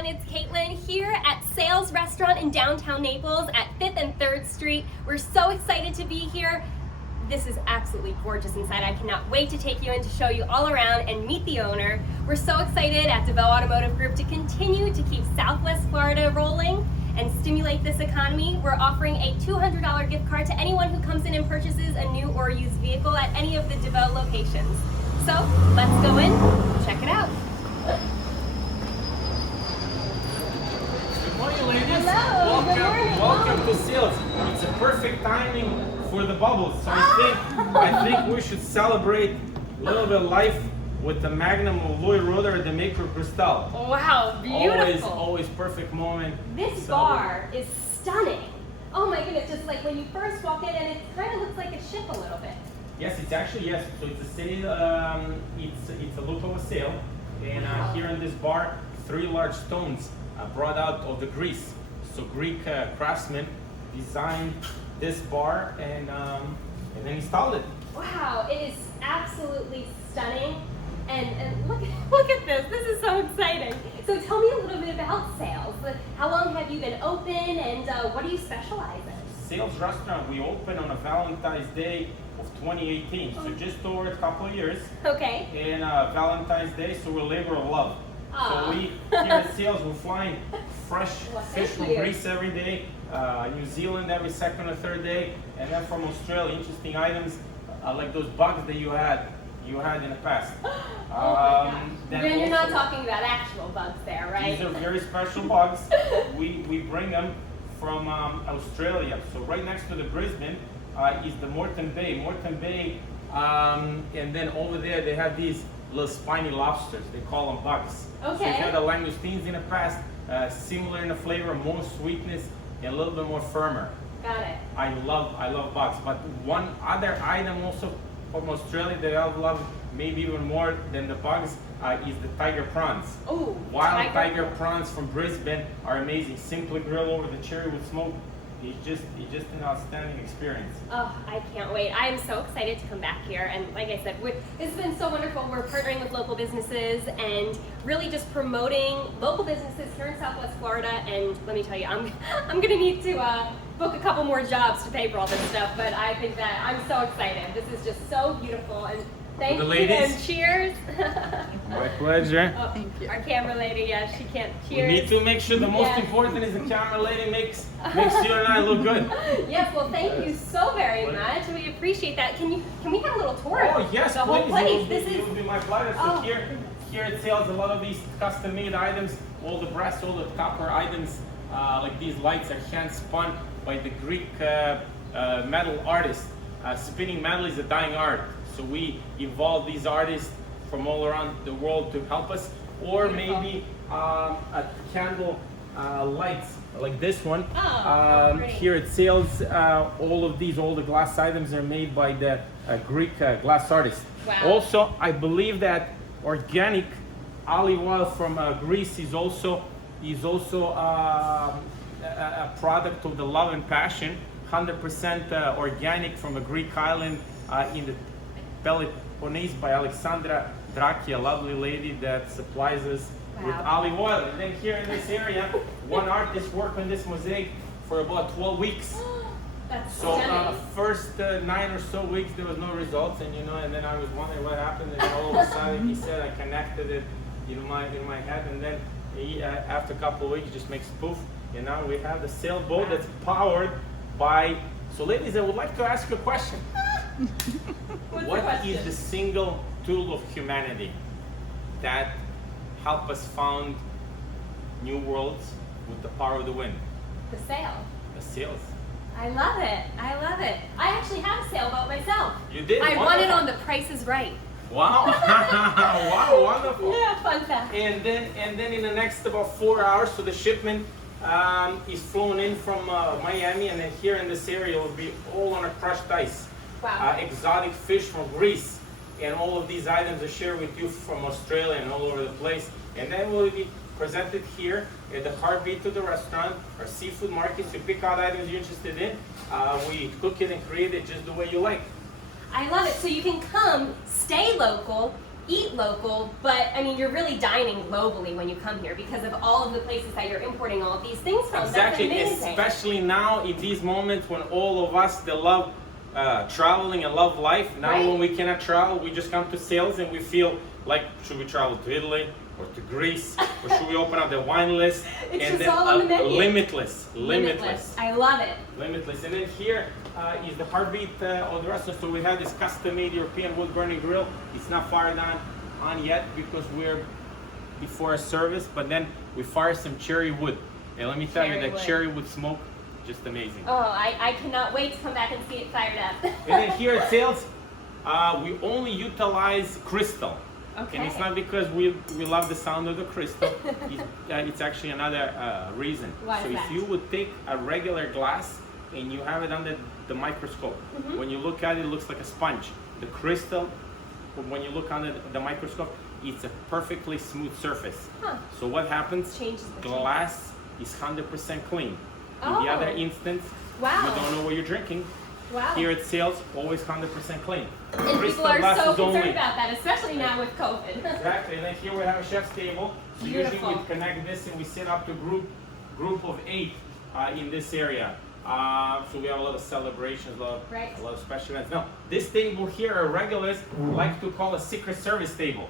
everyone, it's Kaitlyn here at Sales Restaurant in downtown Naples at 5th and 3rd Street. We're so excited to be here. This is absolutely gorgeous inside. I cannot wait to take you in to show you all around and meet the owner. We're so excited at DeVoe Automotive Group to continue to keep Southwest Florida rolling and stimulate this economy. We're offering a $200 gift card to anyone who comes in and purchases a new or used vehicle at any of the DeVoe locations. So let's go in, check it out. Good morning, ladies. Hello. Good morning. Welcome to sales. It's a perfect timing for the bubbles. So I think we should celebrate a little bit of life with the Magnum of Louis Roeder de Micro Cristal. Wow, beautiful. Always perfect moment. This bar is stunning. Oh my goodness, just like when you first walk in, and it kind of looks like a ship a little bit. Yes, it's actually, yes. So it's a sale, it's a look of a sale. And Wow. here in this bar, 3 large stones brought out of the Greece. So Greek craftsmen designed this bar and then installed it. Wow, it is absolutely stunning. And look at this. This is so exciting. So tell me a little bit about sales. How long have you been open, and what do you specialize in? Sales restaurant, we opened on a Valentine's Day of 2018, so just over a couple of years. Okay. And Valentine's Day, so we're labor of love. Aw. So we here at Sales, we're flying fresh Well, fish thank from you. Greece every day, New Zealand every second or third day, and then from Australia, interesting items like those bugs that you had in the past. Oh my gosh. then Then you're not also- talking about actual bugs there, right? These are very special bugs. We bring them from Australia. So right next to the Brisbane is the Moreton Bay. Moreton Bay, and then over there they have these little spiny lobsters. They call them bugs. So Okay. you had the langoustines in the past, similar in the flavor, more sweetness and a little bit more firmer. Got it. I love bugs. But one other item also from Australia that I love maybe even more than the bugs is the tiger prawns. Oh, Wild tiger prawns from Brisbane are amazing. Simply grill over the cherry with smoke. It's just an outstanding experience. Oh, I can't wait. I'm so excited to come back here. And like I said, this has been so wonderful. We're partnering with local businesses and really just promoting local businesses here in Southwest Florida. And let me tell you, I'm gonna need to book a couple more jobs to pay for all this stuff. But I think that I'm so excited. This is just so beautiful. And thank The you ladies? and cheers. My pleasure. Oh, Thank you. Our camera lady, yeah, she can't We cheers. need to make sure the most Yes. important is the camera lady makes you and I look good. Yes, well, thank you so very much. We appreciate that. Can we have a little tour? Oh yes, the whole please. place. It This will is be my pleasure. So Oh. here it sells a lot of these custom-made items, all the brass, all the copper items, like these lights are hand spun by the Greek metal artist. Spinning metal is a dying art, so we evolve these artists from all around the world to help us, or Beautiful. maybe a candle lights like this one. Oh, great. Here it sells all the glass items are made by the Greek glass artist. Wow. Also, I believe that organic olive oil from Greece is also a product of the love and passion. 100% organic from a Greek island in the Peloponnese by Alexandra Draki, a lovely lady that supplies us with Wow. olive oil. And then here in this area, one artist worked on this mosaic for about 12 weeks. That's So stunning. first 9 or so weeks there was no results, and and then I was wondering what happened, and all of a sudden he said I connected it in my head, and then after a couple of weeks it just makes poof, and now we have the sailboat that's powered by. So ladies, I would like to ask you a question. What's What the question? is the single tool of humanity that help us found new worlds with the power of the wind? The sail. The sails. I love it. I love it. I actually have a sailboat myself. You did? I won it Wonderful. on The Price is Right. Wow! Wow, wonderful. Yeah, fun fact. And then in the next about 4 hours, so the shipment is flown in from Miami, and then here in this area will be all on a crushed ice. Wow. Exotic fish from Greece, and all of these items are shared with you from Australia and all over the place. And then will be presented here at the heartbeat of the restaurant, our seafood market. So you pick out items you're interested in. We cook it and create it just the way you like. I love it. So you can come, stay local, eat local, but I mean, you're really dining globally when you come here because of all of the places that you're importing all of these things from. Exactly, That's amazing. especially now in these moments when all of us that love traveling and love life. Now Right. when we cannot travel, we just come to sales and we feel like, should we travel to Italy or to Greece, or should we open up the wine list? It's and just then all on the menu. limitless. I love it. Limitless. And then here is the heartbeat of the restaurant. So we have this custom-made European wood-burning grill. It's not fired on yet because we're before a service, but then we fire some cherry wood. And let me tell you, that cherry wood smoke, just amazing. Oh, I cannot wait to come back and see it fired up. And then here at Sales, we only utilize crystal. Okay. And it's not because we love the sound of the crystal. It's actually another reason. Why so is if that? you would take a regular glass and you have it under the microscope, when you look at it, it looks like a sponge. The crystal, when you look under the microscope, it's a perfectly smooth surface. Huh. So what happens? Changes the Glass is 100% clean. In Oh. the other instance, Wow. you don't know what you're drinking. Wow. Here at Sales, always 100% clean. And people Crystal are glass so is concerned only. about that, especially now with COVID. Exactly, and then here we have a chef's table. So usually Beautiful. we connect this and we set up to group of 8 in this area. So we have a lot of celebrations, a lot of special events. Now, this table here, our regulars like to call a secret service table.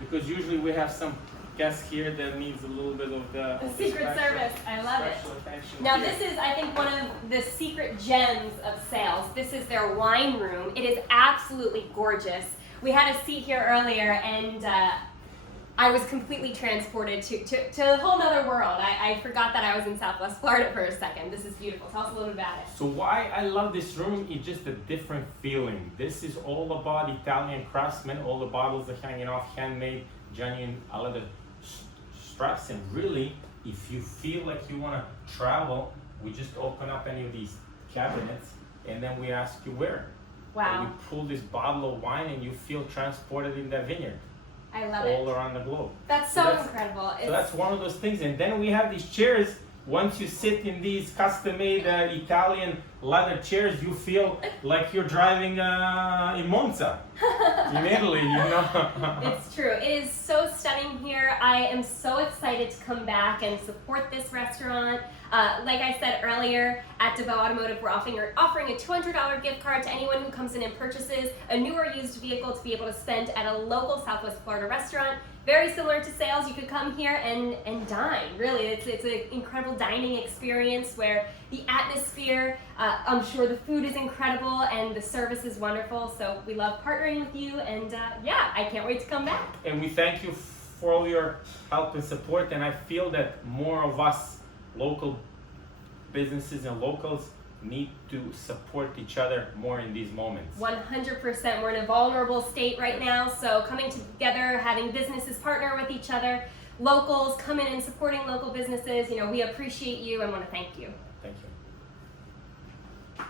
Because usually we have some guests here that needs a little bit of the Secret special- service, I love it. special attention Now here. this is, I think, one of the secret gems of Sales. This is their wine room. It is absolutely gorgeous. We had a seat here earlier and I was completely transported to a whole nother world. I forgot that I was in Southwest Florida for a second. This is beautiful. Tell us a little bit about it. So why I love this room is just a different feeling. This is all about Italian craftsmen. All the bottles are hanging off, handmade, genuine leather straps. And really, if you feel like you want to travel, we just open up any of these cabinets and then we ask you where. Wow. And we pull this bottle of wine and you feel transported in that vineyard I love all it. around the globe. That's So so that's- incredible. So that's one of those things. And then we have these chairs. Once you sit in these custom-made Italian leather chairs, you feel like you're driving in Monza, in Italy, you know. It's true. It is so stunning here. I am so excited to come back and support this restaurant. Like I said earlier, at DeVoe Automotive, we're offering a $200 gift card to anyone who comes in and purchases a new or used vehicle to be able to spend at a local Southwest Florida restaurant. Very similar to Sales, you could come here and dine. Really, it's an incredible dining experience where the atmosphere, I'm sure the food is incredible and the service is wonderful. So we love partnering with you, and yeah, I can't wait to come back. And we thank you for all your help and support. And I feel that more of us, local businesses and locals, need to support each other more in these moments. 100%. We're in a vulnerable state right now, so coming together, having businesses partner with each other, locals come in and supporting local businesses, we appreciate you and want to thank you. Thank you.